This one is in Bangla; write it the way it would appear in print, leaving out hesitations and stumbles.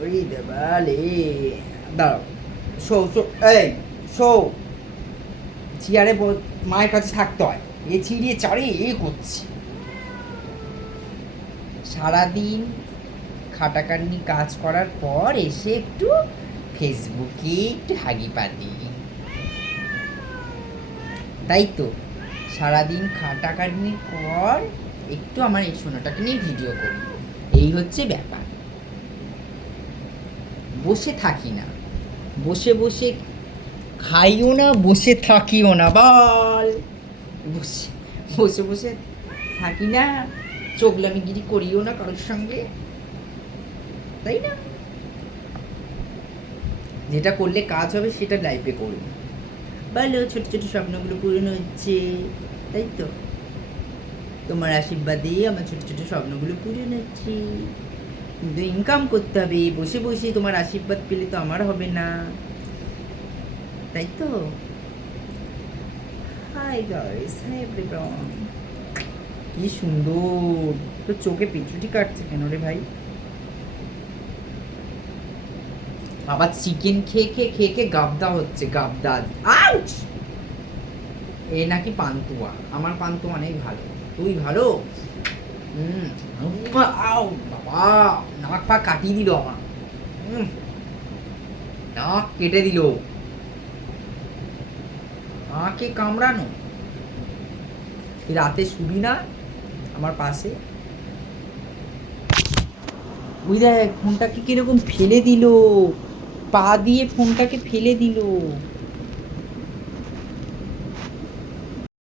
ওরে দেবালে, দাঁড়াও, শো শো, এই শো, চেয়ারে মায়ের কাছে থাকতে হয়, এ চিড়িয়ে চাড়িয়ে এ করছি সারাদিন। খাটাখাটনি কাজ করার পর এসে একটু ফেসবুকে একটু হাগি পাতি, তাই তো? সারাদিন খাটাখাটনির পর একটু আমার এই সোনাটাকে নিয়ে ভিডিও করি, এই হচ্ছে ব্যাপার। বসে থাকি না, বসে বসে খাইও না, বসে থাকিও না, বল। বসে বসে বসে থাকি না, চোগলামিগিরি করিও না কারোর সঙ্গে, তাই না? যেটা করলে কাজ হবে সেটা লাইফে করবো। বলো, ছোট ছোট স্বপ্নগুলো পূরণ হচ্ছে, তাই তো? তোমার আশীর্বাদে আমার ছোট ছোট স্বপ্নগুলো পূরণ হচ্ছে, কিন্তু ইনকাম করতে হবে। বসে বসে তোমার আশীর্বাদ পেলে তো আমার হবে না, তাই তো? Hi guys, hi everyone. কি সুন্দর! তো চোখে পিছুটি কাটছে কেন রে ভাই? বাবা চিকেন খেয়ে খেয়ে খেয়ে খেয়ে গাবদা হচ্ছে, গাবদা। আউট! এ নাকি পান্তুয়া, আমার পান্তুয়া অনেক ভালো। তুই ভালো? আউ বাবা, নাক পা কাটিয়ে দিল আমার, নাক কেটে দিল, নাকে কামড়ানো। রাতে শুবি না আমার পাশে? ওই দেখ ফোনটাকে কিরকম ফেলে দিল, পা দিয়ে ফোনটাকে ফেলে দিল।